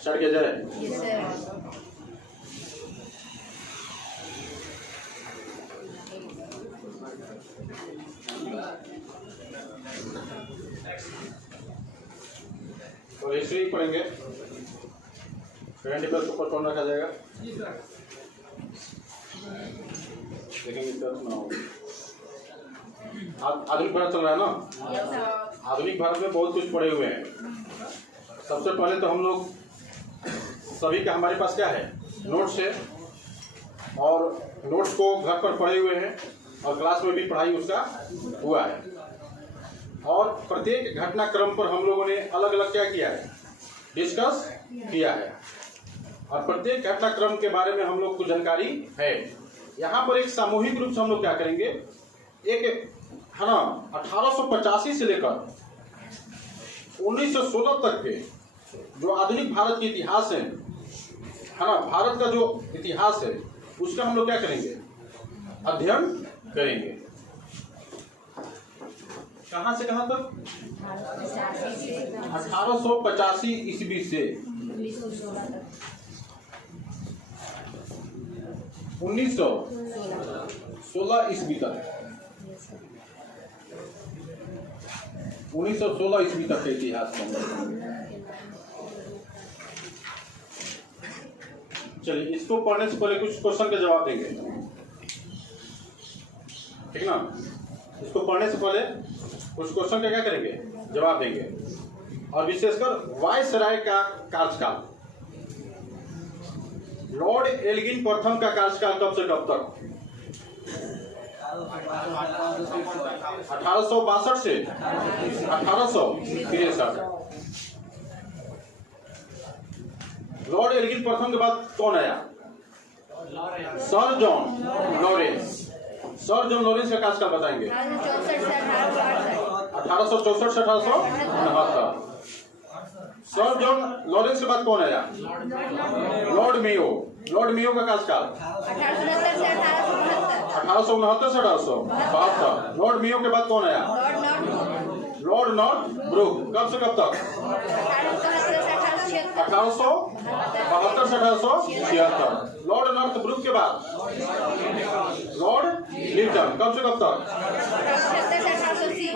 Start किया जाए। तो हिस्ट्री पढ़ेंगे, करंट अफेयर्स ऊपर कौन रखा जाएगा देखेंगे। आधुनिक भारत चल रहा है ना। आधुनिक भारत में बहुत कुछ पढ़े हुए हैं। सबसे पहले तो हम लोग सभी का हमारे पास क्या है, नोट्स है, और नोट्स को घर पर पढ़े हुए हैं और क्लास में भी पढ़ाई उसका हुआ है। और प्रत्येक घटनाक्रम पर हम लोगों ने अलग अलग क्या किया है, डिस्कस किया है, और प्रत्येक घटनाक्रम के बारे में हम लोग को जानकारी है। यहाँ पर एक सामूहिक रूप से हम लोग क्या करेंगे, एक है ना 1885 से लेकर 1916 तक के जो आधुनिक भारत के इतिहास है ना, भारत का जो इतिहास है उसका हम लोग क्या करेंगे, अध्ययन करेंगे। कहाँ से कहाँ तक, 1885 ईस्वी से 1916 ईस्वी तक, 1916 ईस्वी तक के इतिहास में। चलिए, इसको पढ़ने से पहले कुछ क्वेश्चन का जवाब देंगे, ठीक ना। इसको पढ़ने से पहले कुछ क्वेश्चन का क्या करेंगे, जवाब देंगे। और विशेषकर वायसराय का कार्यकाल, लॉर्ड एल्गिन प्रथम का कार्यकाल कब से कब तक, 1862 से 1863। लॉर्ड एल्गिन प्रथम के बाद कौन आया, sir John Lawrence. Sir John Lawrence का कार्यकाल बताएंगे, 1864 से 1869। सर जॉन लॉरेंस के बाद कौन आया, लॉर्ड मेयो। लॉर्ड मेयो का कार्यकाल 1869 से 1872। लॉर्ड मेयो के बाद कौन आया, लॉर्ड नॉर्थ ब्रुक। कब से कब तक, 1872 से 1876। लॉर्ड नॉर्थ ब्रुक के बाद लॉर्ड लिटन। कब से कब तक,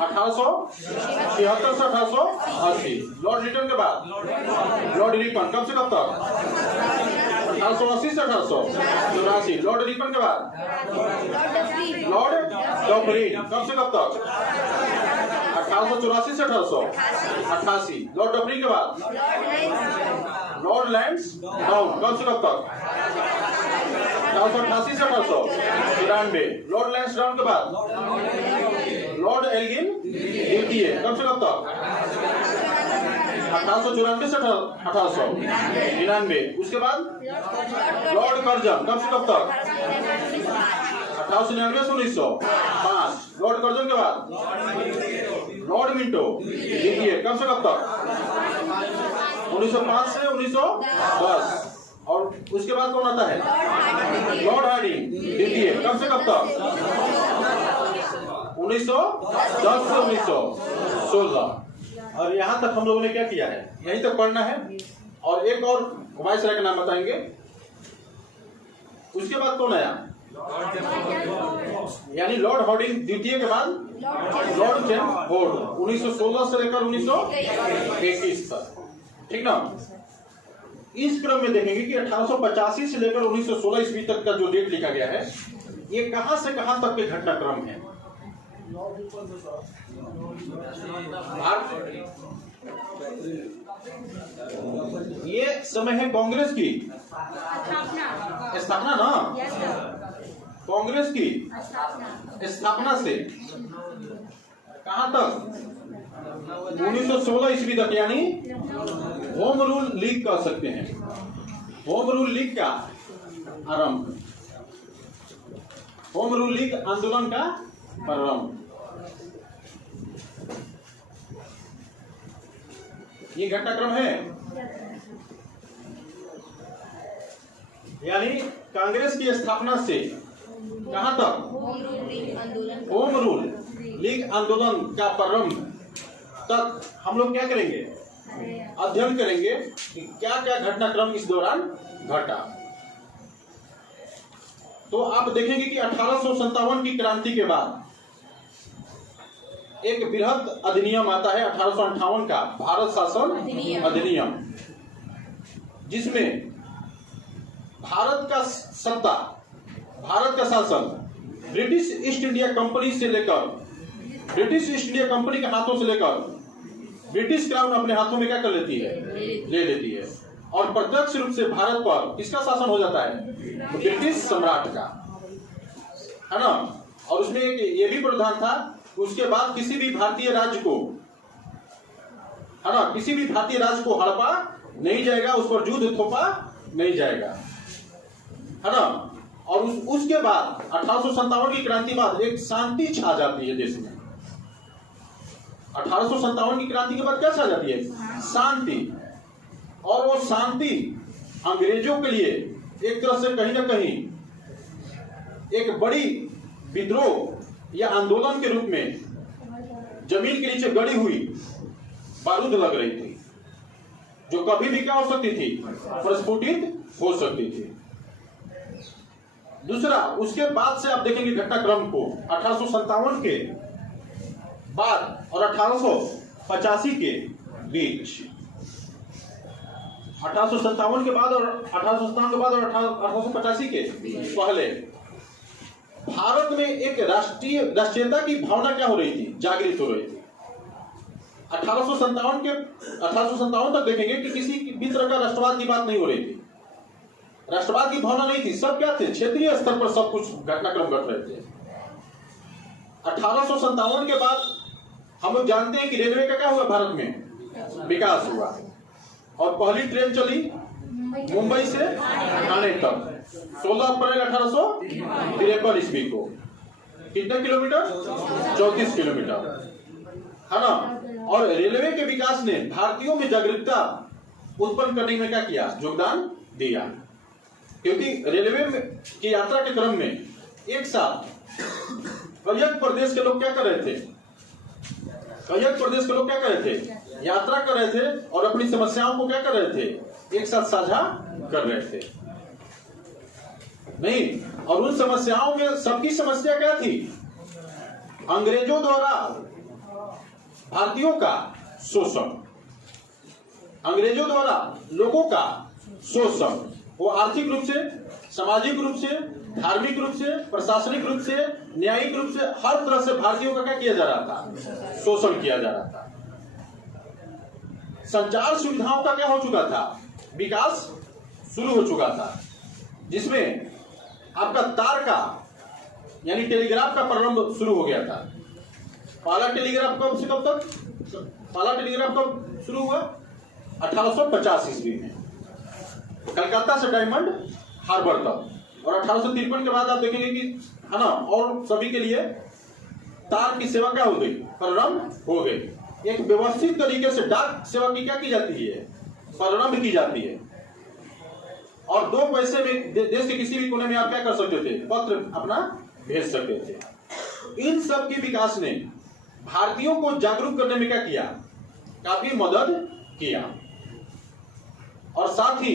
1876 से 1880। लॉर्ड लिटन के बाद लॉर्ड रिपन। कब से कब तक, 1880 से 1884। लॉर्ड रिपन के बाद लॉर्ड डफरिन। कब से कब तक, 1884 से 1888। लॉर्ड डफरिन के बाद लॉर्ड लैंसडाउन। कब से कब तक, 1888 से 1893। लॉर्ड लैंसडाउन के बाद लॉर्ड एल्गिन द्वितीय। कब से कब तक, 1894 से 1899। उसके बाद लॉर्ड कर्जन। कब से कब तक, 1899 से 1905। लॉर्ड कर्जन के बाद लॉर्ड मिंटो द्वितीय। कब से कब तक, 1905 से 1910। और उसके बाद कौन आता है, लॉर्ड हार्डिंग द्वितीय। कब से कब तक, 1910 से 1916। और यहाँ तक हम लोगों ने क्या किया है, यहीं तक पढ़ना है। और एक और वायसराय का नाम बताएंगे। उसके बाद कौन आया, यानी लॉर्ड हार्डिंग द्वितीय के बाद लॉर्ड चैम्फोर्ड। 1916 से लेकर 1921 तक, ठीक ना। इस क्रम में देखेंगे कि 1885 से लेकर 1916 ईस्वी तक का जो डेट लिखा गया है, ये कहां से कहां तक के घटनाक्रम है। ये समय है कांग्रेस की स्थापना ना, कांग्रेस की स्थापना से कहां तक, 1916 ईस्वी तक, यानी होम रूल लीग कह सकते हैं। होम रूल लीग का आरंभ, होम रूल लीग आंदोलन का प्रारंभ। ये घटनाक्रम है, यानी कांग्रेस की स्थापना से कहां तक, होम रूल लीग आंदोलन का प्रारंभ तक हम लोग क्या करेंगे, अध्ययन करेंगे कि क्या क्या घटनाक्रम इस दौरान घटा। तो आप देखेंगे कि 1857 की क्रांति के बाद एक बृहद अधिनियम आता है 1858 का भारत शासन अधिनियम, जिसमें भारत का सत्ता, भारत का शासन ब्रिटिश ईस्ट इंडिया कंपनी से लेकर, ब्रिटिश ईस्ट इंडिया कंपनी के हाथों से लेकर ब्रिटिश क्राउन अपने हाथों में क्या कर लेती है, ले लेती है। और प्रत्यक्ष रूप से भारत पर किसका शासन हो जाता है, ब्रिटिश सम्राट का, है ना। और उसमें एक ये भी प्रावधान था, उसके बाद किसी भी भारतीय राज्य को, है ना, किसी भी भारतीय राज्य को हड़पा नहीं जाएगा, उस पर युद्ध थोपा नहीं जाएगा, है ना। और उसके बाद 1857 की क्रांति बाद एक शांति छा जाती है देश में। 1857 की क्रांति के बाद क्या छा जाती है, शांति। और वो शांति अंग्रेजों के लिए एक तरह से कहीं ना कहीं एक बड़ी विद्रोह या आंदोलन के रूप में जमीन के नीचे गड़ी हुई बारूद लग रही थी, जो कभी भी क्या हो सकती थी, प्रस्फुटित हो सकती थी। दूसरा, उसके बाद से आप देखेंगे घटनाक्रम को 1857 के बाद और 1885 के बीच, 1857 के बाद और 1857 के बाद और 1885 के पहले भारत में एक राष्ट्रीयता की भावना क्या हो रही थी, जागृत हो रही थी। 1857 तक देखेंगे कि किसी भी तरह का राष्ट्रवाद की बात नहीं हो रही थी, राष्ट्रवाद की भावना नहीं थी, सब क्या थे, क्षेत्रीय स्तर पर सब कुछ घटनाक्रम घट रहे थे। 1857 के बाद हम लोग जानते हैं कि रेलवे का क्या हुआ, भारत में विकास हुआ और पहली ट्रेन चली मुंबई से ठाणे तक 16 अप्रैल 1853 ईस्वी को। कितने किलोमीटर, 34 किलोमीटर, है ना। और रेलवे के विकास ने भारतीयों में जागरूकता उत्पन्न करने में क्या किया, योगदान दिया। क्योंकि रेलवे की यात्रा के क्रम में एक साथ कई प्रदेश के लोग क्या कर रहे थे, कई प्रदेश के लोग क्या कर रहे थे, यात्रा कर रहे थे और अपनी समस्याओं को क्या कर रहे थे, एक साथ साझा कर रहे थे। नहीं, और उन समस्याओं में सबकी समस्या क्या थी, अंग्रेजों द्वारा भारतीयों का शोषण, अंग्रेजों द्वारा लोगों का शोषण, वो आर्थिक रूप से, सामाजिक रूप से, धार्मिक रूप से, प्रशासनिक रूप से, न्यायिक रूप से, हर तरह से भारतीयों का क्या किया जा रहा था, शोषण किया जा रहा था। संचार सुविधाओं का क्या हो चुका था, विकास शुरू हो चुका था, जिसमें आपका तार का यानी टेलीग्राफ का प्रारंभ शुरू हो गया था। पहला टेलीग्राफ कब से कब तक, पहला टेलीग्राफ कब शुरू हुआ, 1850 ईस्वी में, कलकत्ता से डायमंड हार्बर तक। और 1853 के बाद आप देखेंगे कि, है ना, और सभी के लिए तार की सेवा क्या हो गई, प्रारंभ हो गई। एक व्यवस्थित तरीके से डाक सेवा की क्या की जाती है, प्रारंभ की जाती है। और 2 पैसे में देश के किसी भी कोने में आप क्या कर सकते थे, पत्र अपना भेज सकते थे। इन सब के विकास ने भारतीयों को जागरूक करने में क्या किया, काफी मदद किया। और साथ ही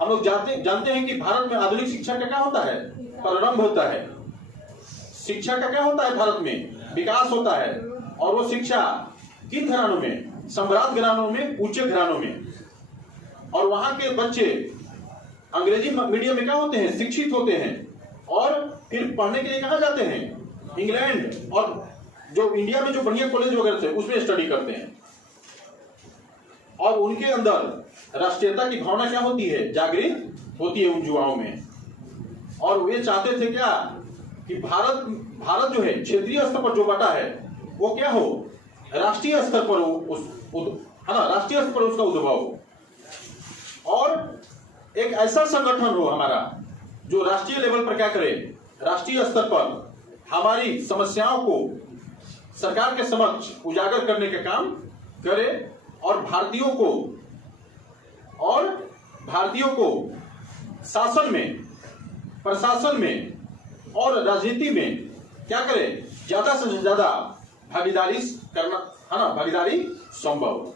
हम लोग जानते हैं कि भारत में आधुनिक शिक्षा का क्या होता है, प्रारंभ होता है। शिक्षा का क्या होता है, भारत में विकास होता है। और वो शिक्षा किन घरानों में, सम्राट घरानों में, उच्च घरानों में। और वहां के बच्चे अंग्रेजी मीडियम में क्या होते हैं, शिक्षित होते हैं और फिर पढ़ने के लिए कहाँ जाते हैं, इंग्लैंड और जो इंडिया में जो बढ़िया कॉलेज वगैरह थे उसमें स्टडी करते हैं। और उनके अंदर राष्ट्रीयता की भावना क्या होती है, जागृत होती है उन युवाओं में। और वे चाहते थे क्या कि भारत जो है क्षेत्रीय स्तर पर जो बटा है वो क्या हो, राष्ट्रीय स्तर पर है ना, राष्ट्रीय स्तर पर उसका उद्भव हो। और एक ऐसा संगठन हो हमारा जो राष्ट्रीय लेवल पर क्या करे, राष्ट्रीय स्तर पर हमारी समस्याओं को सरकार के समक्ष उजागर करने का काम करे और भारतीयों को शासन में, प्रशासन में और राजनीति में क्या करे, ज्यादा से ज्यादा भागीदारी करना, है ना, भागीदारी संभव।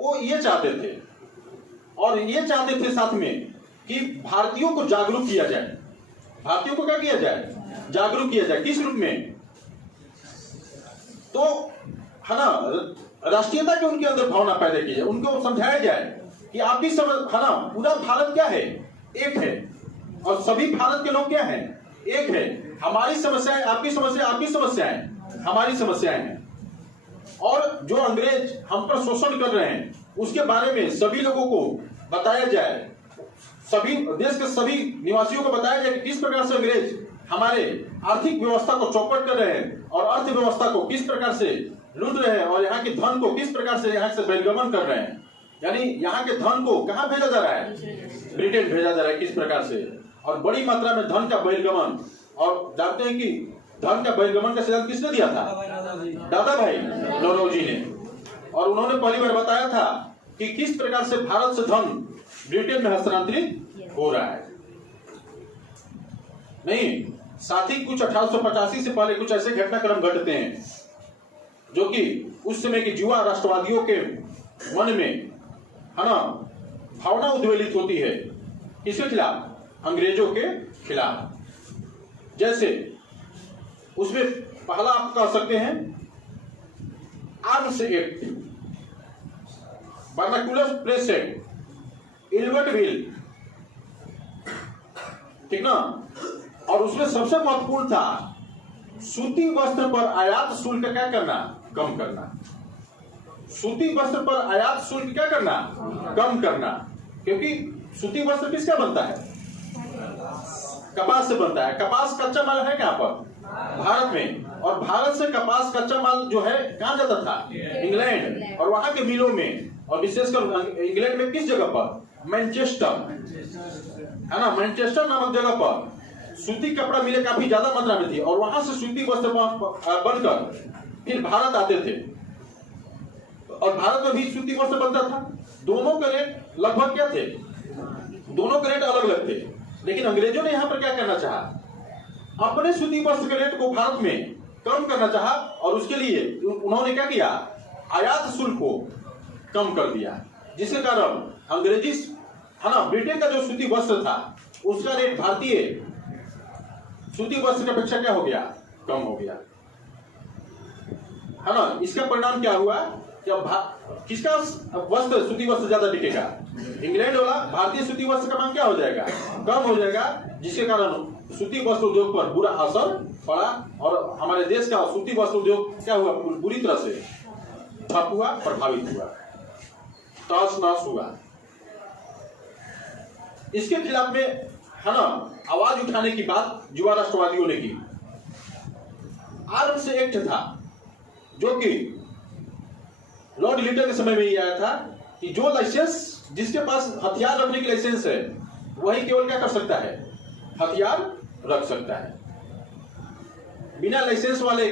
वो ये चाहते थे, और ये चाहते थे साथ में कि भारतीयों को जागरूक किया जाए। भारतीयों को क्या किया जाए? जागरूक किया जाए। किस रूप में? तो है ना, राष्ट्रीयता की उनके अंदर भावना पैदा की जाए, उनको समझाया जाए कि आप भी समझ, है ना, पूरा भारत क्या है? एक है, और सभी भारत के लोग क्या हैं? एक है। हमारी समस्याएं आपकी समस्या, आपकी समस्याएं हमारी समस्याएं हैं, और जो अंग्रेज हम पर शोषण कर रहे हैं उसके बारे में सभी लोगों को बताया जाए, सभी देश के सभी निवासियों को बताया जाए कि किस प्रकार से अंग्रेज हमारे आर्थिक व्यवस्था को चौपट कर रहे हैं, और अर्थव्यवस्था को किस प्रकार से लूट रहे हैं, और यहाँ के धन को किस प्रकार से यहाँ से बहिर्गमन कर रहे हैं। यानी यहाँ के धन को कहाँ भेजा जा रहा है? ब्रिटेन भेजा जा रहा है, किस प्रकार से, और बड़ी मात्रा में धन का बहिर्गमन। और जानते हैं कि धन का बहिर्गमन का सिद्धांत किसने दिया था? दादा भाई नौरोजी ने। और उन्होंने पहली बार बताया था कि किस प्रकार से भारत से धन ब्रिटेन में हस्तांतरित हो रहा है। नहीं, साथ ही कुछ 1885 से पहले कुछ ऐसे घटनाक्रम घटते हैं जो कि उस समय के युवा राष्ट्रवादियों के मन में, है ना, भावना उद्वेलित होती है। किसके खिलाफ? अंग्रेजों के खिलाफ। जैसे उसमें पहला आप कह सकते हैं arms act, vernacular press act, Ilbert bill, ठीक ना। और उसमें सबसे महत्वपूर्ण था सूती वस्त्र पर आयात शुल्क क्या करना? कम करना। सूती वस्त्र पर आयात शुल्क क्या करना? कम करना। क्योंकि सूती वस्त्र किसका बनता है? कपास से बनता है। कपास कच्चा माल है कहां पर? भारत में। और भारत से कपास कच्चा माल जो है कहां जाता था? इंग्लैंड। और वहां के मिलों में, और विशेषकर इंग्लैंड में किस जगह पर? मैनचेस्टर, है ना, मैनचेस्टर नामक जगह पर सूती कपड़ा मिले काफी ज्यादा मात्रा में थी, और वहां से सूती वस्त्र बनकर फिर भारत आते थे, और भारत में भी सूती वस्त्र बनता था। दोनों के रेट लगभग क्या थे? दोनों के रेट अलग अलग थे। लेकिन अंग्रेजों ने यहां पर क्या करना चाहा? अपने सूती वस्त्र के रेट को भारत में कम करना चाहा, और उसके लिए उन्होंने क्या किया? आयात शुल्क को कम कर दिया, जिसके कारण अंग्रेजी, है ना, ब्रिटेन का जो सूती वस्त्र था उसका रेट भारतीय सूती वस्त्र की अपेक्षा क्या हो गया? कम हो गया, है ना। इसका परिणाम क्या हुआ? किसका वस्त्र, सूती वस्त्र ज्यादा बिकेगा? इंग्लैंड वाला। भारतीय सूती वस्त्र का मांग क्या हो जाएगा? कम हो जाएगा, जिसके कारण सूती वस्त्र उद्योग पर बुरा असर पड़ा, और हमारे देश का सूती वस्त्र उद्योग क्या हुआ? बुरी तरह से ठप हुआ, प्रभावित हुआ, तहस नहस हुआ। इसके खिलाफ में, है ना, आवाज उठाने की बात युवा राष्ट्रवादियों ने की। आर्म्स एक्ट था, जो कि लॉर्ड लिटन के समय में ही आया था कि जो लाइसेंस, जिसके पास हथियार रखने की लाइसेंस है, वही केवल क्या कर सकता है? हथियार रख सकता है। बिना लाइसेंस वाले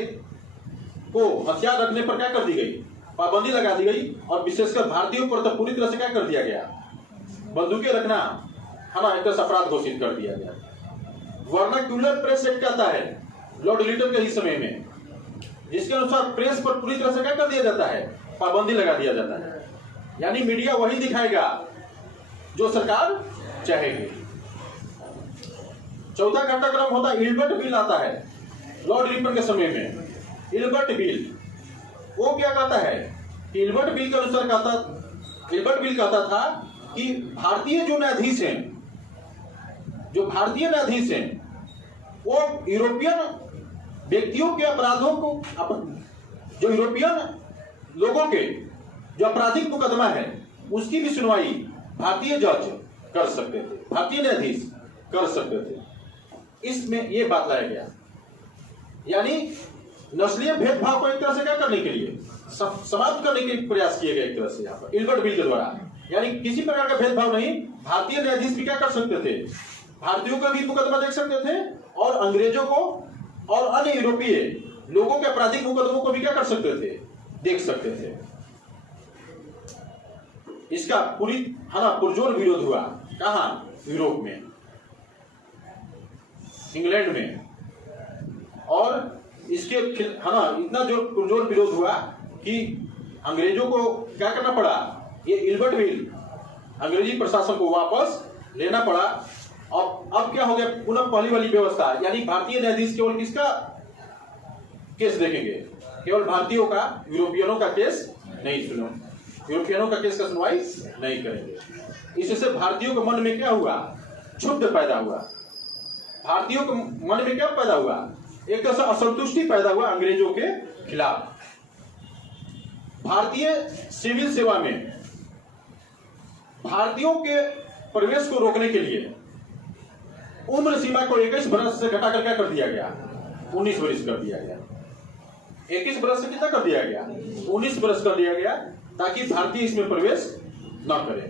को हथियार रखने पर क्या कर दी गई? पाबंदी लगा दी गई। और विशेषकर भारतीयों पर तो पूरी तरह से क्या कर दिया गया? बंदूकें रखना, है ना, एक तरह से अपराध घोषित कर दिया गया। वर्नाक्युलर प्रेस एक्ट आता है लॉर्ड लिटन के ही समय में, जिसके अनुसार प्रेस पर पूरी तरह से क्या कर दिया जाता है? पाबंदी लगा दिया जाता है। यानी मीडिया वही दिखाएगा जो सरकार चाहेगी। चौथा घटनाक्रम होता है इल्बर्ट बिल आता है लॉर्ड लिटन के समय में। इल्बर्ट बिल वो क्या कहता है कि इल्बर्ट बिल के अनुसार इल्बर्ट बिल कहता था कि भारतीय जो न्यायाधीश हैं, जो भारतीय न्यायाधीश हैं, वो यूरोपियन व्यक्तियों के अपराधों को, जो यूरोपियन लोगों के जो आपराधिक मुकदमा है उसकी भी सुनवाई भारतीय जज कर सकते थे, भारतीय न्यायाधीश कर सकते थे। इसमें यह बात लाया गया। यानी नस्लीय भेदभाव को एक तरह से क्या करने के लिए? समाप्त करने के प्रयास किए गए एक तरह से यहाँ पर इल्बर्ट बिल के द्वारा। यानी किसी प्रकार का भेदभाव नहीं, भारतीय न्यायाधीश भी क्या कर सकते थे? भारतीयों का भी मुकदमा देख सकते थे, और अंग्रेजों को और अन्य यूरोपीय लोगों के आपराधिक मुकदमों को भी क्या कर सकते थे? देख सकते थे। इसका पूरी, है ना, पुरजोर विरोध हुआ। कहां? यूरोप में, इंग्लैंड में। और इसके, है ना, इतना जो पुरजोर विरोध हुआ कि अंग्रेजों को क्या करना पड़ा? ये इल्बर्टविल अंग्रेजी प्रशासन को वापस लेना पड़ा। और अब क्या हो गया, पुनः पहली वाली व्यवस्था, यानी भारतीय न्यायाधीश केवल किसका केस देखेंगे, केवल भारतीयों का, यूरोपियनों का केस नहीं सुनो, यूरोपियनों का केस का सुनवाई नहीं करेंगे। इससे भारतीयों के मन में क्या हुआ, क्षुब्ध पैदा हुआ। भारतीयों के मन में क्या पैदा हुआ, एक तरह से असंतुष्टि पैदा हुआ अंग्रेजों के खिलाफ। भारतीय सिविल सेवा में भारतीयों के प्रवेश को रोकने के लिए उम्र सीमा को 21 वर्ष से घटाकर क्या कर दिया गया, 19 वर्ष कर दिया गया। 21 वर्ष से कितना कर दिया गया, 19 वर्ष कर दिया गया, ताकि भारतीय इसमें प्रवेश न करें।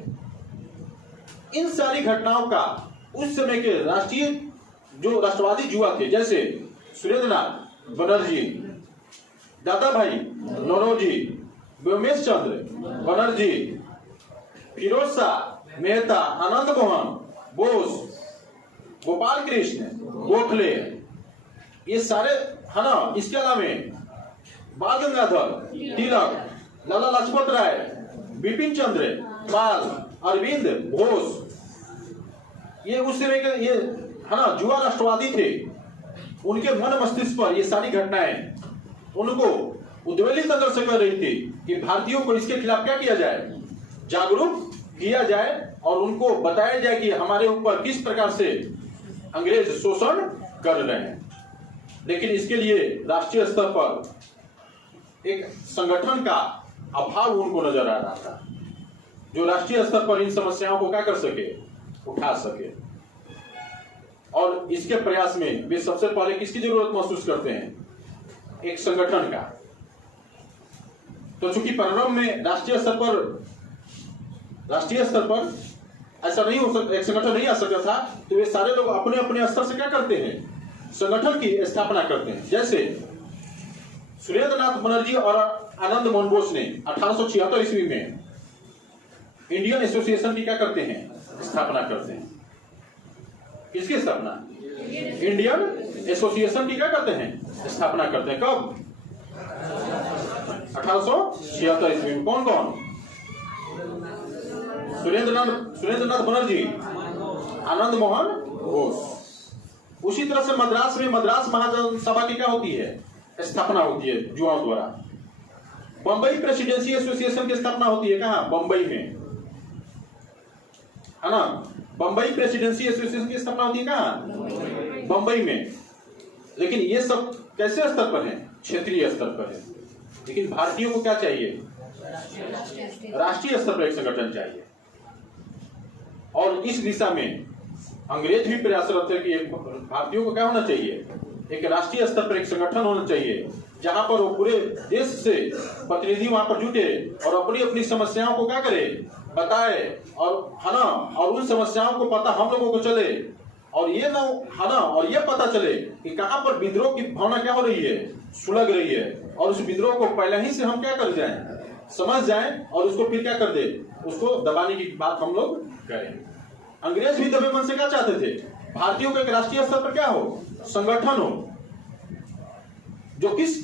इन सारी घटनाओं का उस समय के जो राष्ट्रवादी युवा थे, जैसे सुरेंद्रनाथ बनर्जी, दादा भाई नौरोजी, व्योमेश चंद्र बनर्जी, फिरोज शाह मेहता, आनंद मोहन बोस, गोपाल कृष्ण गोखले, ये सारे है ना, इसके अलावा बाल गंगाधर तिलक, लाला लाजपत राय, बिपिन चंद्र पाल, अरविंद घोष, ये उस समय के ये है ना युवा राष्ट्रवादी थे। उनके मन मस्तिष्क पर ये सारी घटनाएं उनको उद्वेलित अंदर से कर रही थी कि भारतीयों को इसके खिलाफ क्या किया जाए, जागरूक किया जाए और उनको बताया जाए कि हमारे ऊपर किस प्रकार से अंग्रेज शोषण कर रहे हैं। लेकिन इसके लिए राष्ट्रीय स्तर पर एक संगठन का अभाव उनको नजर आ रहा था, जो राष्ट्रीय स्तर पर इन समस्याओं को क्या कर सके, उठा सके। और इसके प्रयास में वे सबसे पहले किसकी जरूरत महसूस करते हैं, एक संगठन का। तो चूंकि प्रारंभ में राष्ट्रीय स्तर पर ऐसा नहीं हो सकता, एक संगठन नहीं आ सकता था, तो वे सारे लोग अपने अपने स्तर से क्या करते हैं, संगठन की स्थापना करते हैं। जैसे सुरेंद्रनाथ बनर्जी और आनंद मोहन बोस ने 1876 ईस्वी में इंडियन एसोसिएशन की क्या करते हैं, स्थापना करते हैं। किसकी स्थापना, इंडियन एसोसिएशन की क्या करते हैं, स्थापना करते हैं। कब, 1876 ईस्वी में। कौन कौन, सुरेंद्रनाथ बनर्जी, आनंद मोहन घोष। उसी तरह से मद्रास में मद्रास महाजन सभा की क्या होती है, स्थापना होती है युवाओं द्वारा। बंबई प्रेसिडेंसी एसोसिएशन की स्थापना होती है कहाँ, बंबई में, है ना। बंबई प्रेसिडेंसी एसोसिएशन की स्थापना होती है कहाँ, बंबई में। लेकिन ये सब कैसे स्तर पर है, क्षेत्रीय स्तर पर है। लेकिन भारतीयों को क्या चाहिए, राष्ट्रीय स्तर पर एक संगठन चाहिए। और इस दिशा में अंग्रेज भी प्रयासरत थे कि भारतीयों को क्या होना चाहिए, एक राष्ट्रीय स्तर पर एक संगठन होना चाहिए, जहां पर वो पूरे देश से प्रतिनिधि वहां पर जुटे और अपनी अपनी समस्याओं को क्या करे, बताए, और है ना, और उन समस्याओं को पता हम लोगों को चले, और ये ना है ना, और ये पता चले कि कहां पर विद्रोह की भावना क्या हो रही है, सुलग रही है, और उस विद्रोह को पहले ही से हम क्या कर जाएं, समझ जाएं, और उसको फिर क्या कर दे, उसको दबाने की बात हम लोग करें। अंग्रेज भी दबे मन से क्या चाहते थे, भारतीयों को एक राष्ट्रीय स्तर पर क्या हो, संगठन हो, जो किस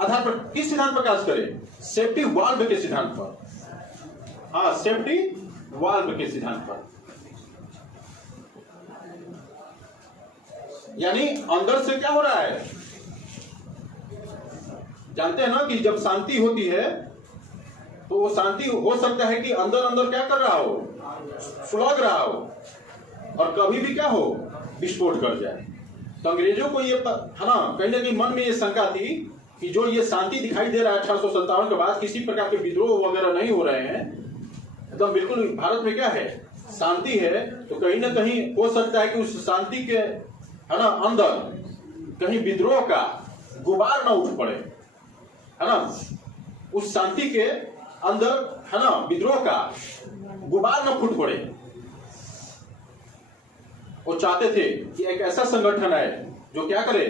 आधार पर, किस सिद्धांत पर कार्य करे, सेफ्टी वाल्व के सिद्धांत पर। हाँ, सेफ्टी वाल्व के सिद्धांत पर, यानी अंदर से क्या हो रहा है, जानते हैं ना कि जब शांति होती है तो वो शांति हो सकता है कि अंदर अंदर क्या कर रहा हो, सुलग रहा हो, और कभी भी क्या हो, विस्फोट कर जाए। तो अंग्रेजों को ये है ना, कहीं ना कहीं मन में ये शंका थी कि जो ये शांति दिखाई दे रहा है 1857 के बाद, किसी प्रकार के विद्रोह वगैरह नहीं हो रहे हैं, एकदम बिल्कुल भारत में क्या है, शांति है, तो कहीं ना कहीं हो सकता है कि उस शांति के है ना अंदर कहीं विद्रोह का गुबार ना उठ पड़े, है ना, उस शांति के अंदर है ना विद्रोह का गुबार ना फूट पड़े। वो चाहते थे कि एक ऐसा संगठन है जो क्या करे,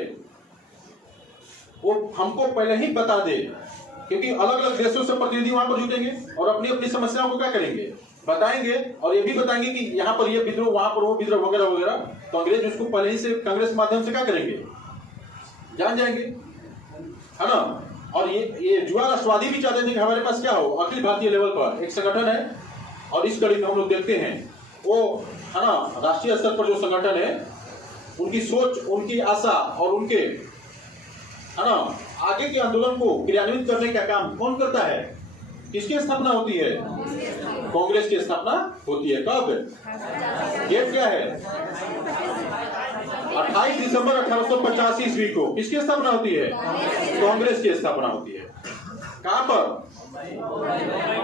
वो हमको पहले ही बता दे, क्योंकि अलग अलग देशों से प्रतिनिधि वहां पर जुटेंगे और अपनी अपनी समस्याओं को क्या करेंगे, बताएंगे, और ये भी बताएंगे कि यहाँ पर ये विद्रोह, वहां पर वो विद्रोह वगैरह वगैरह। तो अंग्रेज उसको पहले ही से कांग्रेस माध्यम से क्या करेंगे, जान जाएंगे, है ना। और ये युवा राष्ट्रवादी भी चाहते थे कि हमारे पास क्या हो, अखिल भारतीय लेवल पर एक संगठन है और इस कड़ी में हम लोग देखते हैं वो है ना, राष्ट्रीय स्तर पर जो संगठन है उनकी सोच, उनकी आशा और उनके है ना आगे के आंदोलन को क्रियान्वित करने का काम कौन करता है? किसकी स्थापना होती है? कांग्रेस की स्थापना होती है। कब? डेट क्या है? 28 दिसंबर 1885 ईस्वी को किसकी स्थापना होती है? कांग्रेस की स्थापना होती है। कहां पर?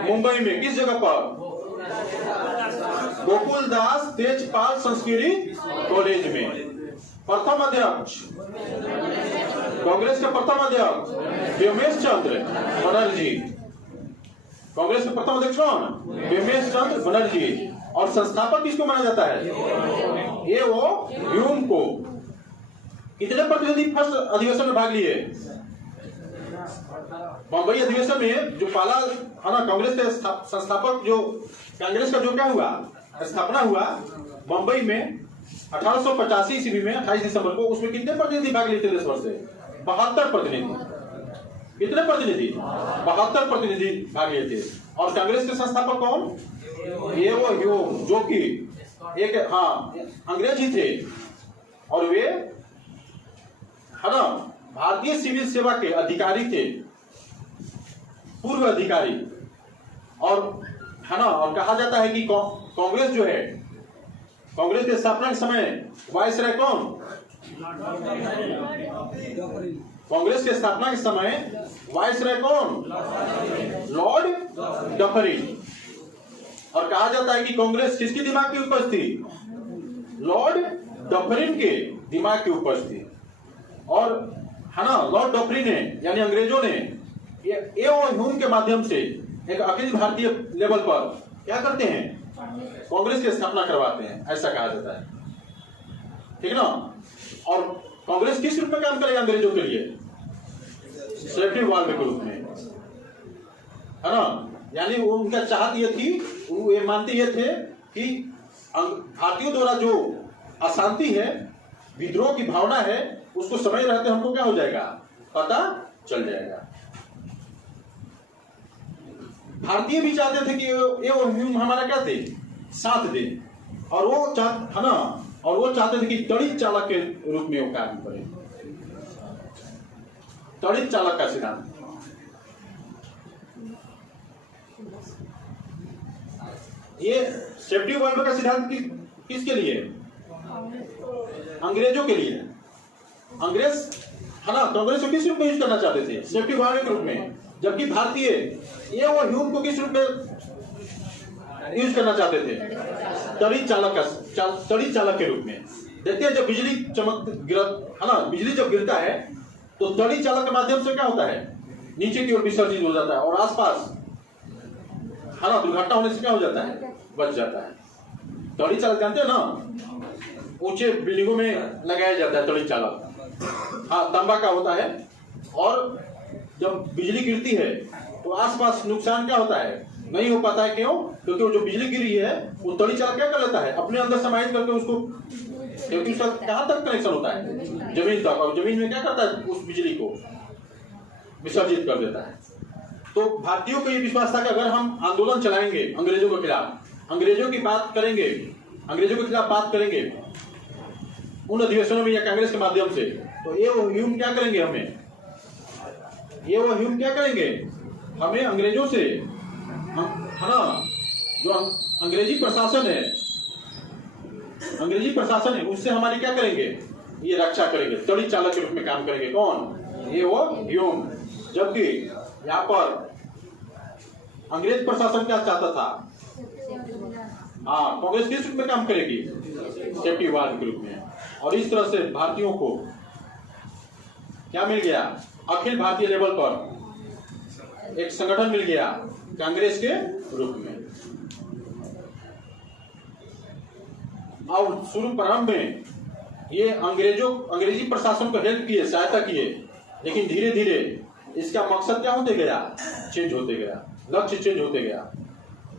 मुंबई में। किस जगह पर? गोकुलदास तेजपाल संस्कृत कॉलेज में। प्रथम अध्यक्ष कांग्रेस के प्रथम अध्यक्ष व्योमेश चंद्र बनर्जी। कांग्रेस के प्रथम अध्यक्ष कौन? व्योमेश चंद्र बनर्जी। और संस्थापक किसको माना जाता है? ये वो ह्यूम को। कितने प्रतिनिधि फर्स्ट अधिवेशन में भाग लिए? बंबई अधिवेशन में जो पहला है ना कांग्रेस के संस्थापक, जो कांग्रेस का जो क्या हुआ, स्थापना हुआ बंबई में 1885 ईस्वी में 28 दिसंबर को, उसमें कितने प्रतिनिधि भाग लिए थे देश भर से? 72 प्रतिनिधि। कितने प्रतिनिधि? 72 प्रतिनिधि भाग लिए थे। और कांग्रेस के संस्थापक कौन? ये वो ह्यूम, जो कि एक अंग्रेज ही थे और वे है ना भारतीय सिविल सेवा के अधिकारी थे, पूर्व अधिकारी। और है ना, और कहा जाता है कि कांग्रेस जो है, कांग्रेस के स्थापना के समय वायसराय कौन? कांग्रेस के स्थापना के समय वायसराय कौन? Lord Dufferin. और कहा जाता है कि कांग्रेस किसके दिमाग की उपज थी? लॉर्ड डफरिन के दिमाग की उपज थी। और है ना, लॉर्ड डफरिन ने यानी अंग्रेजों ने ह्यूम के माध्यम से एक अखिल भारतीय लेवल पर क्या करते हैं? कांग्रेस की स्थापना करवाते हैं, ऐसा कहा जाता है। ठीक ना? और कांग्रेस किस रूप में काम करेगा अंग्रेजों के लिए? सेफ्टी वॉल्व के रूप में, है ना। यानी वो उनका चाहत ये थी, वो ये मानते ये थे कि भारतीयों द्वारा जो अशांति है, विद्रोह की भावना है, उसको समय रहते हमको क्या हो जाएगा? पता चल जाएगा। भारतीय भी चाहते थे कि ये ह्यूम हमारा क्या थे? साथ दे। और वो है ना, और वो चाहते थे कि तड़ित चालक के रूप में वो काम करे। तड़ित चालक का सिद्धांत, ये सेफ्टी वॉल्व का सिद्धांत किसके लिए? अंग्रेजों के लिए। अंग्रेज है ना कांग्रेस को किस रूप में यूज करना चाहते थे? सेफ्टी वॉल्व के रूप में। जबकि भारतीय ये वो ह्यूम को किस रूप में यूज करना चाहते थे? तड़ित चालक के रूप में। देखते हैं जब बिजली है ना, बिजली जब गिरता है तो तड़ित चालक के माध्यम से क्या होता है? नीचे की ओर विसर्जित हो जाता है और आसपास है ना दुर्घटना होने से क्या हो जाता है? बच जाता है। तड़ित चालक जानते हैं ना, ऊंचे बिल्डिंगों में लगाया जाता है तड़ित चालक। तांबा का होता है। और जब बिजली गिरती है तो आसपास नुकसान क्या होता है? नहीं हो पाता है। क्यों? क्योंकि वो जो बिजली गिरी है वो तड़ित चालक क्या कर लेता है? अपने अंदर समाहित करके उसको, क्योंकि उसका कहां तक कनेक्शन होता है? जमीन तक। और जमीन में क्या करता है? उस बिजली को विसर्जित कर देता है। तो भारतीयों को ये विश्वास था कि अगर हम आंदोलन चलाएंगे अंग्रेजों के खिलाफ, अंग्रेजों की बात करेंगे, अंग्रेजों के खिलाफ बात करेंगे उन अधिवेशनों में या कांग्रेस के माध्यम से, तो ये वो ह्यूम क्या करेंगे? हमें अंग्रेजों से है ना, जो अंग्रेजी प्रशासन है उससे हमारी क्या करेंगे? ये रक्षा करेंगे, तड़ित चालक के रूप में काम करेंगे। कौन? ये वो ह्यूम। जबकि यहाँ पर अंग्रेज प्रशासन क्या चाहता था? कांग्रेस किस रूप में काम करेगी? सेफ्टी वॉल्व के रूप में। और इस तरह से भारतीयों को क्या मिल गया? अखिल भारतीय लेवल पर एक संगठन मिल गया कांग्रेस के रूप में। और शुरू प्रारंभ में ये अंग्रेजी प्रशासन को हेल्प किए, सहायता किए, लेकिन धीरे धीरे इसका मकसद क्या होते गया? चेंज होते गया, लक्ष्य चेंज होते गया।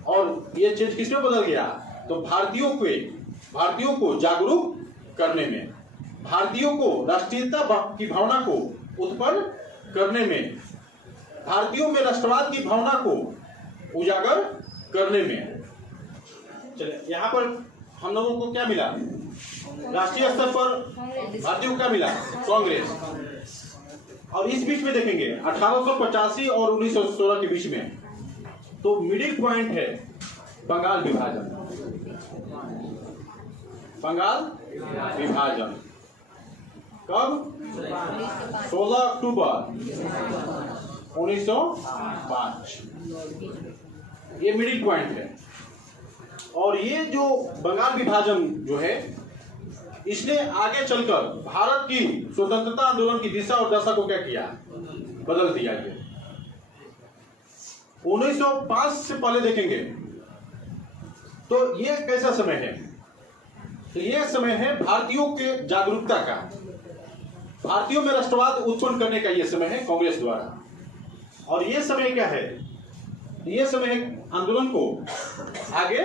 और ये चेंज किसमें बदल गया? तो भारतीयों को जागरूक करने में, भारतीयों को राष्ट्रीयता की भावना को उत्पन्न करने में, भारतीयों में राष्ट्रवाद की भावना को उजागर करने में, चलिए, यहाँ पर हम लोगों को क्या मिला? राष्ट्रीय स्तर पर भारतीयों को क्या मिला? कांग्रेस। और इस बीच में देखेंगे 1885 और 1916 के बीच में, तो मिडिल पॉइंट है बंगाल विभाजन। बंगाल विभाजन कब? 16 अक्टूबर 1905। ये मिडिल पॉइंट है। और ये जो बंगाल विभाजन जो है, इसने आगे चलकर भारत की स्वतंत्रता आंदोलन की दिशा और दशा को क्या किया? बदल दिया। ये 1905 से पहले देखेंगे तो ये कैसा समय है? तो ये समय है भारतीयों के जागरूकता का, भारतीयों में राष्ट्रवाद उत्पन्न करने का ये समय है कांग्रेस द्वारा। और ये समय क्या है? ये समय आंदोलन को आगे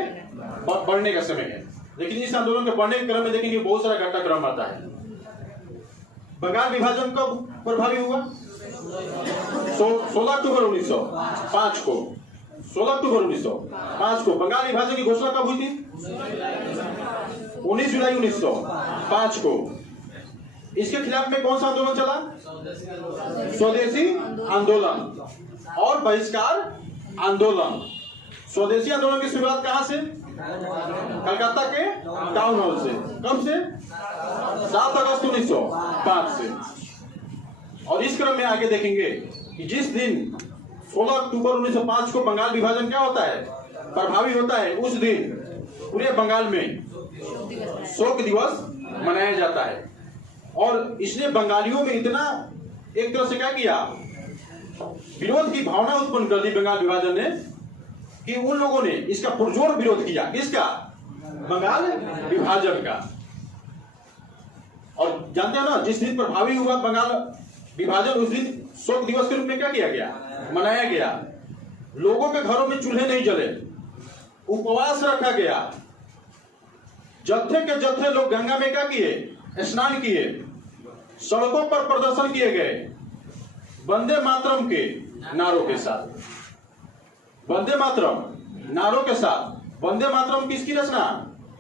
बढ़ने का समय है। लेकिन इस आंदोलन के बढ़ने के क्रम में देखेंगे बहुत सारा घटनाक्रम आता है। बंगाल विभाजन कब प्रभावी हुआ? 16 अक्टूबर 1905 को। 16 अक्टूबर 1905 को बंगाल विभाजन की घोषणा कब हुई थी? 19 जुलाई 1905 को। इसके खिलाफ में कौन सा आंदोलन चला? स्वदेशी आंदोलन और बहिष्कार आंदोलन। स्वदेशी आंदोलन की शुरुआत कहां से? कलकत्ता के टाउन हॉल से। कब से? 7 अगस्त 1905 से। और इस क्रम में आगे देखेंगे कि जिस दिन 16 अक्टूबर 1905 को बंगाल विभाजन क्या होता है? प्रभावी होता है, उस दिन पूरे बंगाल में शोक दिवस मनाया जाता है। और इसने बंगालियों में इतना एक तरह से क्या किया? विरोध की भावना उत्पन्न कर दी बंगाल विभाजन ने, कि उन लोगों ने इसका पुरजोर विरोध किया। किसका? बंगाल विभाजन का। और जानते हैं ना, जिस दिन प्रभावी हुआ बंगाल विभाजन, उस दिन शोक दिवस के रूप में क्या किया गया? मनाया गया। लोगों के घरों में चूल्हे नहीं जले, उपवास रखा गया। जत्थे के जत्थे लोग गंगा में क्या किए? स्नान किए। सड़कों पर प्रदर्शन किए गए वंदे मातरम के नारों के साथ। वंदे मातरम नारों के साथ। वंदे मातरम किसकी रचना?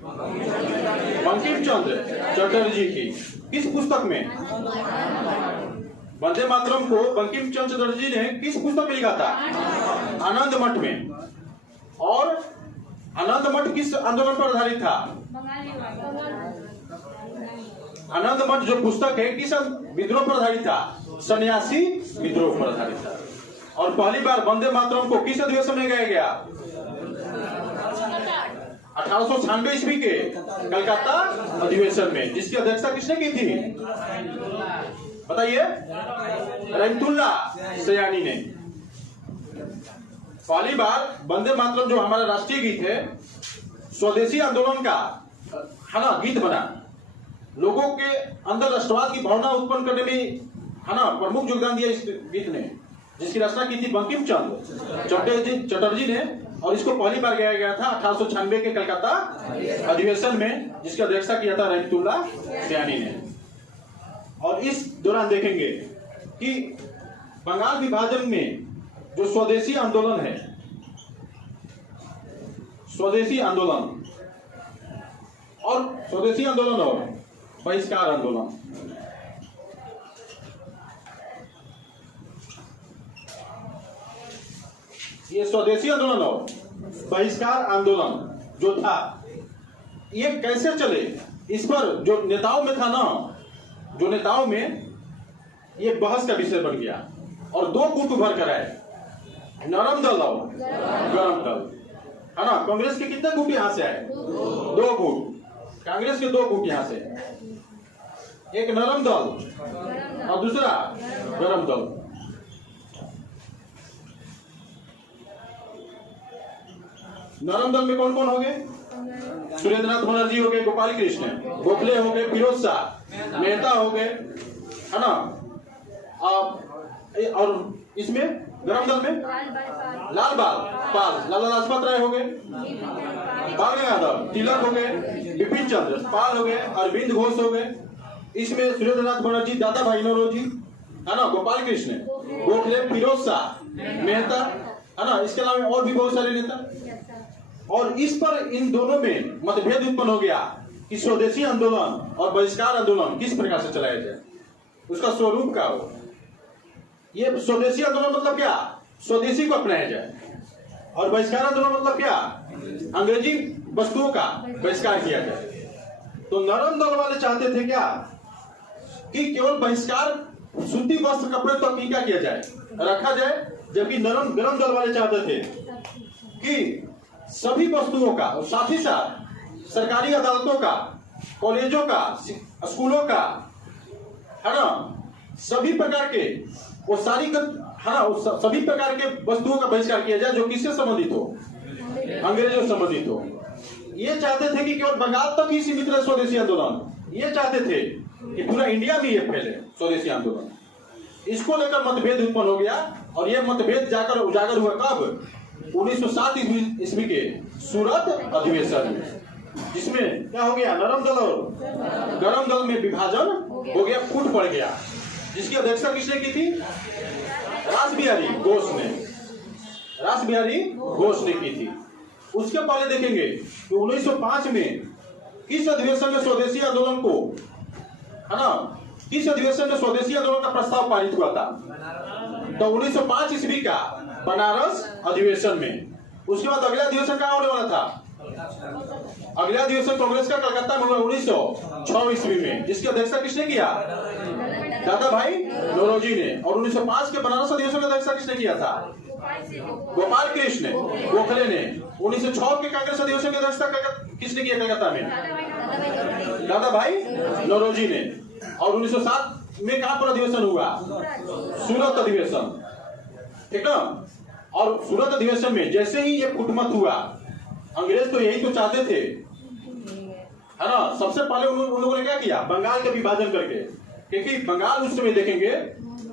बंकिम चंद्र चटर्जी की। किस पुस्तक में? वंदे मातरम को बंकिम चंद्र चटर्जी ने किस पुस्तक में लिखा था? आनंद मठ में। और आनंद मठ किस आंदोलन पर आधारित था? आनंद मठ जो पुस्तक है किस विद्रोह पर आधारित था? सन्यासी विद्रोह पर आधारित था। और पहली बार वंदे मातरम को किस अधिवेशन में गाया गया? 1896 ईस्वी के कलकत्ता अधिवेशन में, जिसकी अध्यक्षता किसने की थी? बताइए। रहमतुल्ला सयानी ने। पहली बार वंदे मातरम जो हमारा राष्ट्रीय गीत है, स्वदेशी आंदोलन का है ना गीत बना। लोगों के अंदर राष्ट्रवाद की भावना उत्पन्न करने में है ना प्रमुख योगदान दिया इस गीत ने, जिसकी रचना की थी बंकिम चंद्र चटर्जी ने। और इसको पहली बार गाया गया था 1896 के कलकत्ता अधिवेशन में, जिसकी अध्यक्षता किया था रहमतुल्ला सयानी ने। और इस दौरान देखेंगे कि बंगाल विभाजन में जो स्वदेशी आंदोलन है, स्वदेशी आंदोलन और बहिष्कार आंदोलन, ये स्वदेशी आंदोलन और बहिष्कार आंदोलन जो था, ये कैसे चले, इस पर जो नेताओं में था ना, जो नेताओं में ये बहस का विषय बन गया। और दो गुट उभर कर आए, नरम दल और गरम दल, है ना। कांग्रेस के कितने गुट यहां से आए? 2 गुट। कांग्रेस के 2 गुट यहां से, एक नरम दल और दूसरा गरम दल। नरम दल में कौन कौन हो गए? सुरेंद्रनाथ बनर्जी हो गए, गोपाल कृष्ण, गोखले हो गए, फिरोज शाह, मेहता हो गए, है ना। और इसमें गरम दल में लाल पाल, लाला लाजपत राय हो गए, बाल गंगाधर तिलक हो गए, बिपिन चंद्र पाल हो गए, अरविंद घोष हो गए। इसमें सुरेंद्रनाथ बनर्जी, दादा भाई नौरोजी, है ना, गोपाल कृष्ण, गोखले, फिरोज शाह, मेहता, है ना। इसके अलावा और भी बहुत सारे नेता। और इस पर इन दोनों में मतभेद उत्पन्न हो गया कि स्वदेशी आंदोलन और बहिष्कार आंदोलन किस प्रकार से चलाया जाए, उसका स्वरूप क्या हो। ये स्वदेशी आंदोलन मतलब क्या, स्वदेशी को अपनाया जाए, और बहिष्कार आंदोलन मतलब क्या, अंग्रेजी वस्तुओं का बहिष्कार किया जाए। तो नरम दल वाले चाहते थे क्या कि केवल बहिष्कार, सूती वस्त्र कपड़े तो क्या किया जाए, रखा जाए, जबकि गरम दल वाले चाहते थे कि सभी वस्तुओं का और साथ ही साथ सरकारी अदालतों का, कॉलेजों का, स्कूलों का, है ना, सभी प्रकार के वो सारी, है ना, सभी प्रकार के वस्तुओं का बहिष्कार किया जाए जो किससे संबंधित हो, अंग्रेजों से संबंधित हो। ये चाहते थे कि केवल बंगाल तक ही सीमित रहे स्वदेशी आंदोलन। ये चाहते थे कि पूरा इंडिया में ये फैले स्वदेशी आंदोलन। इसको लेकर मतभेद उत्पन्न हो गया, और ये मतभेद जाकर उजागर हुआ कब, 1907 ईस्वी के सूरत अधिवेशन में, जिसमें क्या हो गया, नरम दल और गरम दल में विभाजन हो गया, फूट पड़ गया, जिसकी अध्यक्षता किसने की थी, रासबिहारी घोष ने की थी। उसके पहले देखेंगे कि 1905 में किस अधिवेशन में स्वदेशी आंदोलन को, है ना, किस अधिवेशन में स्वदेशी आंदोलन का प्रस्ताव पारित हुआ था, तो 1905 ईस्वी का बनारस अधिवेशन में। उसके बाद अगला अधिवेशन कहाँ होने वाला था, अगला अधिवेशन कांग्रेस का कलकत्ता में हुआ 1906 ईस्वी में, जिसकी अध्यक्षता किसने किया, दादा भाई नौरोजी ने। और 1905 के बनारस अधिवेशन का अध्यक्षता किसने किया था, गोपाल कृष्ण गोखले ने। 1906 के कांग्रेस अधिवेशन की अध्यक्षता किसने किया कलकत्ता में, दादा भाई नौरोजी ने। और 1907 में कहां पर अधिवेशन हुआ, सूरत अधिवेशन, ठीक ना। और सूरत अधिवेशन में जैसे ही ये फुटमत हुआ, अंग्रेज तो यही तो चाहते थे, है ना, सबसे पहले उन लोगों ने क्या किया, बंगाल का विभाजन करके, क्योंकि बंगाल उस समय देखेंगे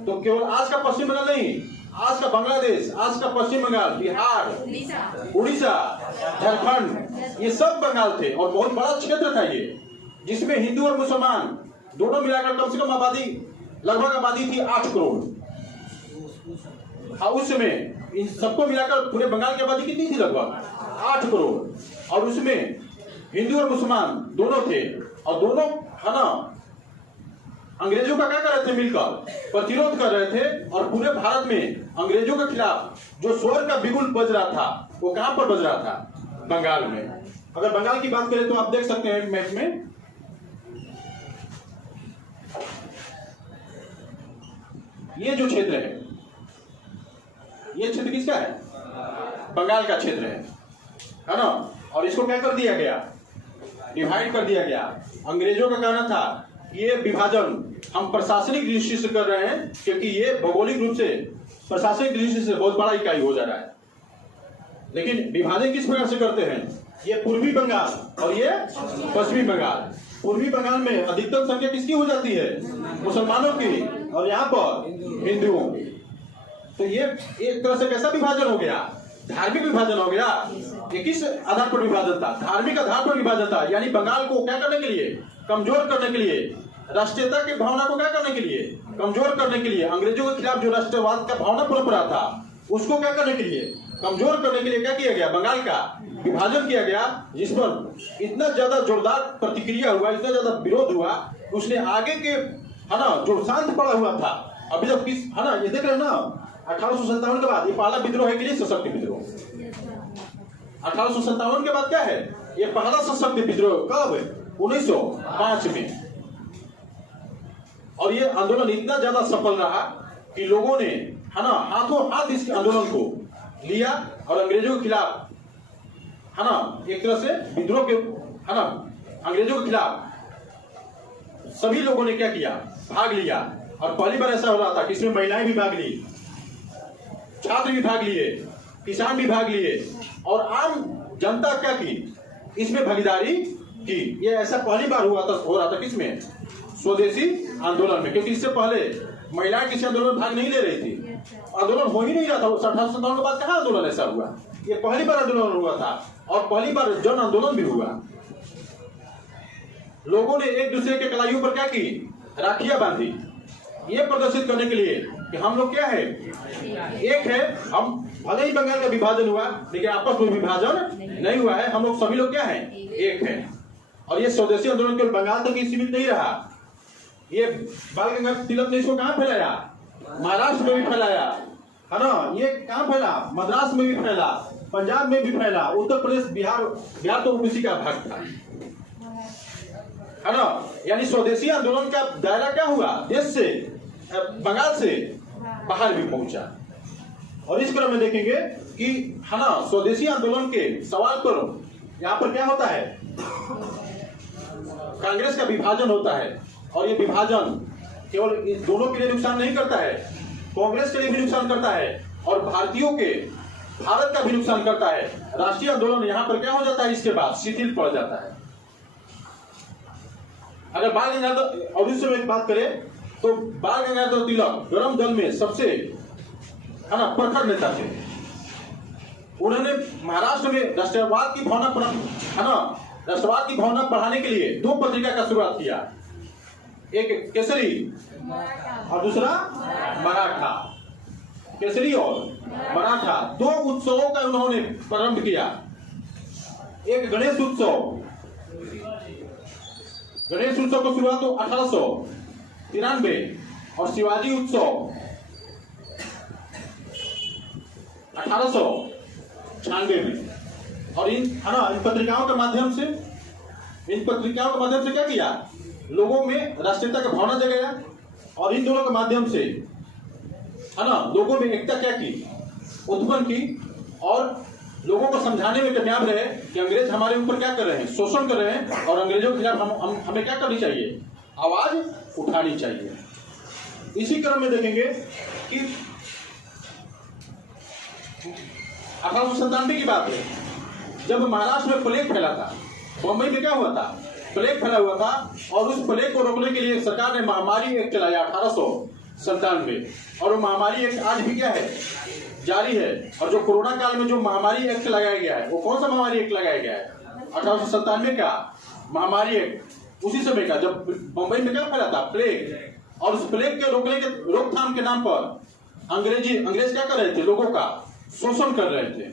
तो केवल आज का पश्चिम बंगाल नहीं, आज का बांग्लादेश, आज का पश्चिम बंगाल, बिहार, उड़ीसा, झारखंड, ये सब बंगाल थे, और बहुत बड़ा क्षेत्र था ये, जिसमें हिंदू और मुसलमान दोनों मिलाकर कम से कम आबादी, लगभग आबादी थी 8 करोड़। उस समय इन सबको मिलाकर पूरे बंगाल की आबादी कितनी थी, लगभग 8 करोड़। और उसमें हिंदू और मुसलमान दोनों थे, और दोनों, है ना, अंग्रेजों का क्या कर रहे थे, मिलकर प्रतिरोध कर रहे थे। और पूरे भारत में अंग्रेजों के खिलाफ जो स्वर का बिगुल बज रहा था, वो कहां पर बज रहा था, बंगाल में। अगर बंगाल की बात करें तो आप देख सकते हैं मैप में, ये जो क्षेत्र है, ये क्षेत्र किसका है, बंगाल का क्षेत्र है ना। और इसको क्या कर दिया गया, डिवाइड कर दिया गया। अंग्रेजों का कहना था ये विभाजन हम प्रशासनिक दृष्टि से कर रहे हैं, क्योंकि ये भौगोलिक रूप से, प्रशासनिक दृष्टि से बहुत बड़ा इकाई हो जा रहा है। लेकिन विभाजन किस प्रकार से करते हैं, ये पूर्वी बंगाल और ये पश्चिमी बंगाल। पूर्वी बंगाल में अधिकतम संख्या किसकी हो जाती है, मुसलमानों की, और यहाँ पर हिंदुओं की। तो ये एक तरह से कैसा विभाजन हो गया, धार्मिक विभाजन हो गया। ये किस आधार पर विभाजन था, धार्मिक आधार पर विभाजन था। यानी बंगाल को क्या करने के लिए, कमजोर करने के लिए, राष्ट्रीयता की भावना को क्या करने के लिए, कमजोर करने के लिए, अंग्रेजों के खिलाफ जो राष्ट्रवाद का भावना पनप रहा था, उसको क्या करने के लिए, कमजोर करने के लिए क्या किया गया, बंगाल का विभाजन किया गया। जिस पर इतना ज्यादा जोरदार प्रतिक्रिया हुआ, इतना ज्यादा विरोध हुआ, उसने आगे के, है ना, जो शांत पड़ा हुआ था, अभी तक किस, है ना, ये देख रहे हैं ना, 1857 के बाद ये पहला विद्रोह है कि नहीं, सशक्त विद्रोह। 1857 के बाद क्या है, ये पहला सशक्त विद्रोह कब, 1905 में। और ये आंदोलन इतना ज्यादा सफल रहा कि लोगों ने, है ना, हाथों हाथ इस आंदोलन को लिया, और अंग्रेजों के खिलाफ, है ना, एक तरह से विद्रोह के, है ना, अंग्रेजों के खिलाफ सभी लोगों ने क्या किया, भाग लिया। और पहली बार ऐसा हो रहा था कि इसमें महिलाएं भी भाग ली, छात्र भी भाग लिए, किसान भी भाग लिए, और आम जनता क्या की, इसमें भागीदारी की। ये ऐसा पहली बार हो रहा था किसमें, स्वदेशी आंदोलन में। क्योंकि इससे पहले महिलाएं किसी आंदोलन में भाग नहीं ले रही थी, आंदोलन हो ही नहीं रहा था। 1857 के बाद कहाँ आंदोलन ऐसा हुआ, ये पहली बार आंदोलन हुआ था, और पहली बार जन आंदोलन भी हुआ। लोगों ने एक दूसरे के कलाइयों पर क्या की, राखियां बांधी, ये प्रदर्शित करने के लिए कि हम लोग क्या है, एक है, हम भले ही बंगाल का विभाजन हुआ लेकिन आपस में विभाजन नहीं हुआ है। हम लोग सभी लोग क्या हैं, एक हैं। और ये स्वदेशी आंदोलन केवल बंगाल तक ही सीमित नहीं रहा। ये बाल गंगाधर तिलक ने इसको कहाँ फैलाया, महाराष्ट्र में भी फैलाया है ना। ये कहाँ फैला, मद्रास में भी फैला, पंजाब में भी फैला, उत्तर प्रदेश, बिहार तो उसी का भाग था है ना। यानी स्वदेशी आंदोलन का दायरा क्या हुआ, देश से, बंगाल से बाहर भी पहुंचा। और इस क्रम में देखेंगे कि है ना, स्वदेशी आंदोलन के सवाल पर यहाँ पर क्या होता है, कांग्रेस का विभाजन होता है। और ये विभाजन केवल इन दोनों के लिए नुकसान नहीं करता है, कांग्रेस के लिए भी नुकसान करता है और भारतीयों के, भारत का भी नुकसान करता है। राष्ट्रीय आंदोलन यहाँ पर क्या हो जाता है, इसके बाद शिथिल पड़ जाता है। अगर बाल गंगाधर, और इस समय एक बात करें तो बाल गंगाधर तिलक गरम दल में सबसे है ना प्रखर नेता थे। उन्होंने महाराष्ट्र में राष्ट्रवाद की भावना है ना, राष्ट्रवाद की भावना बढ़ाने के लिए दो पत्रिका का शुरुआत किया, एक केसरी और दूसरा मराठा। केसरी और मराठा दो उत्सवों का उन्होंने प्रारंभ किया। एक गणेश उत्सव, गणेश उत्सव की शुरुआत तो 1893 और शिवाजी उत्सव 1896 में। और इन है ना, इन पत्रिकाओं के माध्यम से, क्या किया, लोगों में राष्ट्रीयता का भावना जगाया। और इन दोनों के माध्यम से है ना, लोगों में एकता क्या की, उत्पन्न की। और लोगों को समझाने में कामयाब रहे कि अंग्रेज हमारे ऊपर क्या कर रहे हैं, शोषण कर रहे हैं। और अंग्रेजों के खिलाफ हमें क्या करनी चाहिए, आवाज उठानी चाहिए। इसी क्रम में देखेंगे कि 1897 की बात है, जब महाराष्ट्र में प्लेग फैला था। बम्बई में क्या हुआ था, प्लेग फैला हुआ था। और उस प्लेग को रोकने के लिए सरकार ने महामारी एक्ट चलाया 1897। और वो महामारी एक्ट आज भी क्या है, जारी है। और जो कोरोना काल में जो महामारी एक्ट लगाया गया है, वो कौन सा महामारी एक्ट लगाया गया है, 1897 का महामारी एक्ट। उसी समय का जब बम्बई में क्या फैला था, प्लेग। और उस प्लेग के रोकथाम के नाम पर अंग्रेज क्या कर रहे थे, लोगों का शोषण कर रहे थे,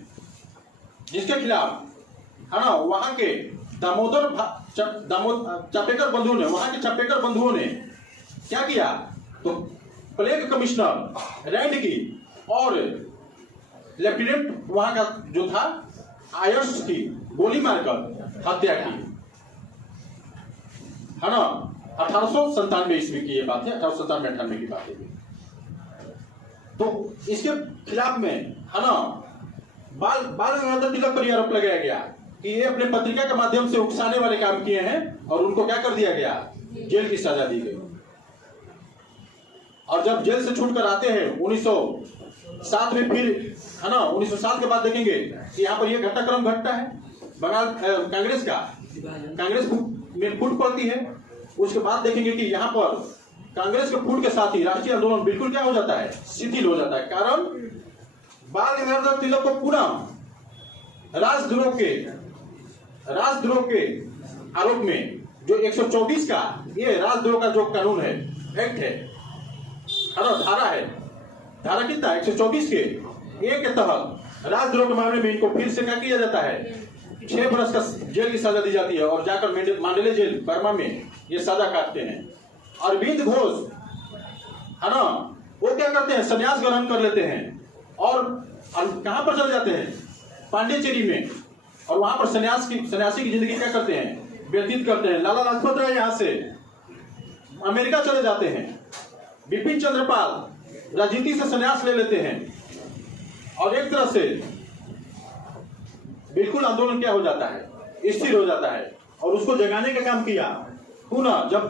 जिसके खिलाफ है ना वहां के चापेकर बंधुओं ने क्या किया, तो प्लेग कमिश्नर रैंड की और लेफ्टिनेंट वहां का जो था आयर्स की गोली मारकर हत्या की है ना। 1897 ईस्वी की ये बात है, 1897-98 की बात है। तो इसके खिलाफ में है ना बाल गंगाधर तिलक पर आरोप लगाया गया कि ये अपने पत्रिका के माध्यम से उकसाने वाले काम किए हैं। और उनको क्या कर दिया गया, जेल की सजा दी गई। और जब जेल से छूटकर आते हैं 1907 में, फिर है ना 1907 के बाद देखेंगे कि यहाँ पर यह घटनाक्रम घटता है। बंगाल कांग्रेस में फूट पड़ती है। उसके बाद देखेंगे कि यहाँ पर कांग्रेस के फूट के साथ ही राष्ट्रीय आंदोलन बिल्कुल क्या हो जाता है, शिथिल हो जाता है। कारण बाल गंगाधर तिलक को पुनः राजद्रोह के आरोप में, जो 124 का ये राजद्रोह का जो कानून है, एक्ट है, धारा कितना, 124 के ए के तहत राजद्रोह के मामले में इनको फिर से क्या किया जाता है, 6 वर्ष का जेल की सजा दी जाती है। और जाकर मांडले जेल बर्मा में ये सजा काटते हैं। अरविंद घोष है ना, वो क्या करते हैं, संन्यास ग्रहण कर लेते हैं। और कहां पर चले जाते हैं, पांडिचेरी में। और वहां पर सन्यासी की जिंदगी क्या करते हैं, व्यतीत करते हैं। लाला लाजपत राय यहां से अमेरिका चले जाते हैं। बिपिन चंद्रपाल राजनीति से संन्यास ले लेते हैं। और एक तरह से बिल्कुल आंदोलन क्या हो जाता है, स्थिर हो जाता है। और उसको जगाने का काम किया। पुनः जब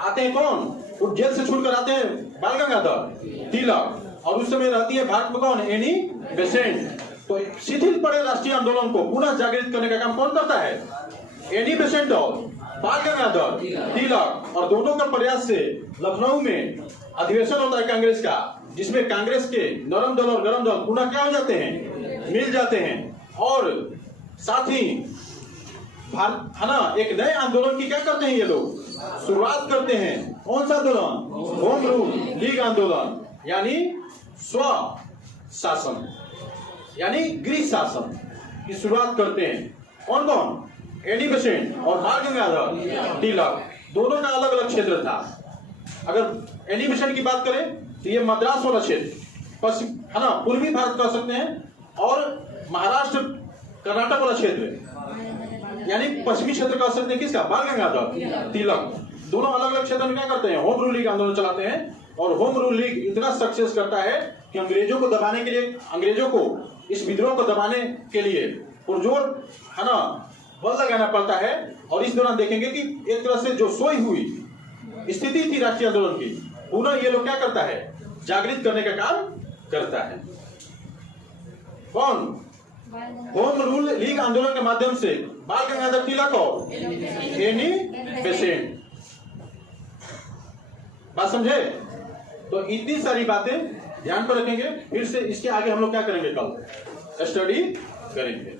आते हैं कौन, वो जेल से छूटकर आते हैं बाल गंगाधर तिलक। और उस समय रहती है भारत में कौन, एनी बेसेंट। तो शिथिल पड़े राष्ट्रीय आंदोलन को पुनः जागृत करने का काम कौन करता है, एनी बेसेंट और बाल गंगाधर तिलक। और दोनों का प्रयास से लखनऊ में अधिवेशन होता है कांग्रेस का, जिसमें कांग्रेस के नरम दल और गरम दल पुनः क्या हो जाते हैं, मिल जाते हैं। और साथ ही है ना एक नए आंदोलन की क्या करते हैं ये लोग, शुरुआत करते हैं। कौन सा आंदोलन, होम रूल लीग आंदोलन, यानी स्व शासन। यानी गृह शासन की शुरुआत करते हैं। कौन कौन? एनी बेसेंट और बाल गंगाधर तिलक, दोनों का अलग अलग क्षेत्र था। अगर एनी बेसेंट की बात करें तो ये मद्रास वाला क्षेत्र, पश्चिम है ना, पूर्वी भारत कह सकते हैं, और महाराष्ट्र कर्नाटक वाला क्षेत्र यानी पश्चिमी क्षेत्र कह सकते हैं। किसका? बाल गंगाधर तिलक। दोनों अलग अलग क्षेत्र में क्या करते हैं? होम रूल लीग आंदोलन चलाते हैं। और होम रूल लीग इतना सक्सेस करता है कि अंग्रेजों को दबाने के लिए, अंग्रेजों को इस विद्रोह को दबाने के लिए पुरजोर है ना बल लगाना पड़ता है। और इस दौरान देखेंगे कि एक तरह से जो सोई हुई स्थिति थी राष्ट्रीय आंदोलन की, पुनः ये लोग क्या करता है? जागृत करने का काम करता है। कौन? होम रूल लीग आंदोलन के माध्यम से बाल गंगाधर तिलक और एनी बेसेंट। बात समझे? तो इतनी सारी बातें ध्यान पर रखेंगे। फिर से इसके आगे हम लोग क्या करेंगे? कल स्टडी करेंगे।